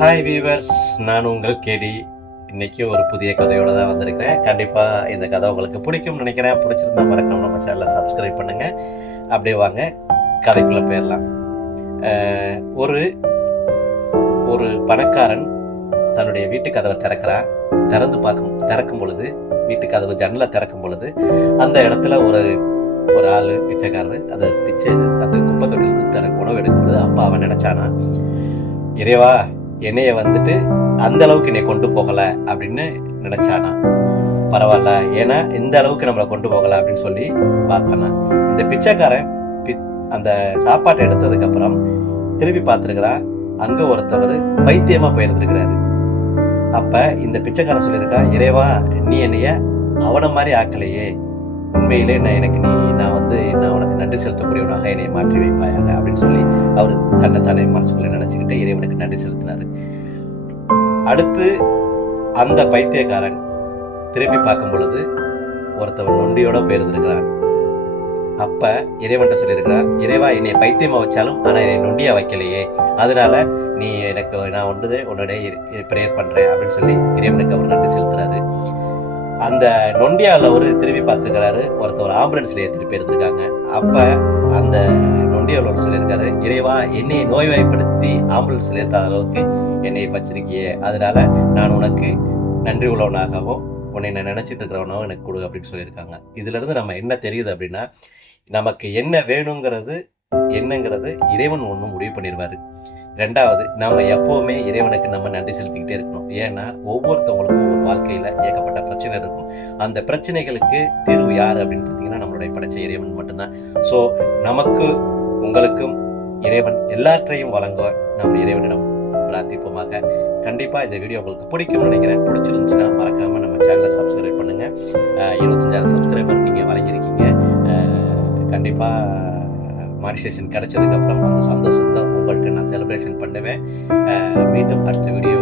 Hi viewers, நான் உங்கள் கேடி. இன்னைக்கு ஒரு புதிய கதையோடு தான் வந்திருக்கிறேன். கண்டிப்பாக இந்த கதை உங்களுக்கு பிடிக்கும்னு நினைக்கிறேன். பிடிச்சிருந்தா மறக்காம நம்ம சேனலை சப்ஸ்கிரைப் பண்ணுங்கள். அப்படியே வாங்க கதைக்குள்ளே போயிடலாம். ஒரு ஒரு பணக்காரன் தன்னுடைய வீட்டு கதவை திறக்கிறான். திறக்கும் பொழுது வீட்டு கதவு ஜன்னலை திறக்கும் பொழுது அந்த இடத்துல ஒரு ஆள் பிச்சைக்காரர் அந்த குப்பை தொட்டிலிருந்து தனக்கு உணவு எடுக்கும்போது அப்பா அவன் நினைச்சானா, இறைவா என்னைய வந்துட்டு அந்த அளவுக்கு என்னை கொண்டு போகல அப்படின்னு நினைச்சானா. பரவாயில்ல, ஏன்னா இந்த அளவுக்கு நம்மளை கொண்டு போகல அப்படின்னு சொல்லி பார்த்தானா. இந்த பிச்சைக்காரன் அந்த சாப்பாட்டை எடுத்ததுக்கு அப்புறம் திரும்பி பார்த்துருக்கிறான். அங்க ஒருத்தவர் பைத்தியமா போயிருந்திருக்கிறாரு. அப்ப இந்த பிச்சைக்காரன் சொல்லியிருக்கா, இறைவா நீ என்னைய அவனை மாதிரி ஆக்கலையே, உண்மையிலே நான் உனக்கு நன்றி செலுத்தக்கூடியவனாக என்னை மாற்றி வைப்பாயாக அப்படின்னு சொல்லி அவர் தன்னைத்தானே மனசுக்குள்ள நினைச்சுக்கிட்டு இறைவனுக்கு நன்றி செலுத்தினாரு. அடுத்து அந்த பைத்தியக்காரன் திரும்பி பார்க்கும் பொழுது ஒருத்தவன் நொண்டியோட போயிருந்திருக்கிறான். அப்ப இறைவன்ட்ட சொல்லியிருக்கிறான், இறைவா என்னை பைத்தியமா வச்சாலும் ஆனா என்னை நொண்டியா வைக்கலையே, அதனால நீ நான் உன்னுடைய பிரேயர் பண்றேன் அப்படின்னு சொல்லி இறைவனுக்கு அவர் நன்றி செலுத்துறாரு. அந்த நொண்டியாவில் அவர் திரும்பி பார்த்துருக்கிறாரு. ஒருத்தர் ஆம்புலன்ஸ்ல ஏற்றிட்டு போயிருந்திருக்காங்க. அப்ப அந்த நொண்டியாவில் சொல்லியிருக்காரு, இறைவா என்னை நோய்வாய்ப்படுத்தி ஆம்புலன்ஸ்ல ஏற்றாத அளவுக்கு என்னை வச்சிருக்கியே, அதனால நான் உனக்கு நன்றி உள்ளவனாகவும் உன்னை நான் நினைச்சிட்டு இருக்கிறவனாகவும் எனக்கு கொடு அப்படின்னு சொல்லியிருக்காங்க. இதுல இருந்து நம்ம என்ன தெரியுது அப்படின்னா, நமக்கு என்ன வேணுங்கிறது என்னங்கிறது இறைவன் ஒன்றும் முடிவு பண்ணிடுவாரு. ரெண்டாவது, நாம எப்பவுமே இறைவனுக்கு நம்ம நன்றி செலுத்திக்கிட்டே இருக்கணும். ஏன்னா ஒவ்வொருத்தவங்களுக்கும் ஒவ்வொரு வாழ்க்கையில ஏகப்பட்ட பிரச்சனை இருக்கும். அந்த பிரச்சனைகளுக்கு தீர்வு யாரு அப்படின்னு பார்த்தீங்கன்னா நம்மளுடைய படைச்ச இறைவன் மட்டும்தான். ஸோ நமக்கு உங்களுக்கும் இறைவன் எல்லாற்றையும் வழங்க நம்ம இறைவனிடம் பிரார்த்திப்போமாக. கண்டிப்பா இந்த வீடியோ உங்களுக்கு பிடிக்கும்னு நினைக்கிறேன். பிடிச்சிருந்துச்சுன்னா மறக்காம நம்ம சேனலை சப்ஸ்கிரைப் பண்ணுங்க. 25,000 சப்ஸ்கிரைபர் நீங்க வழங்கியிருக்கீங்க. கண்டிப்பா மானிட்டேஷன் கிடைச்சதுக்கு அப்புறம் அந்த சந்தோஷத்தை உங்கள்கிட்ட நான் செலிப்ரேஷன் பண்ணுவேன். மீண்டும் அடுத்த வீடியோ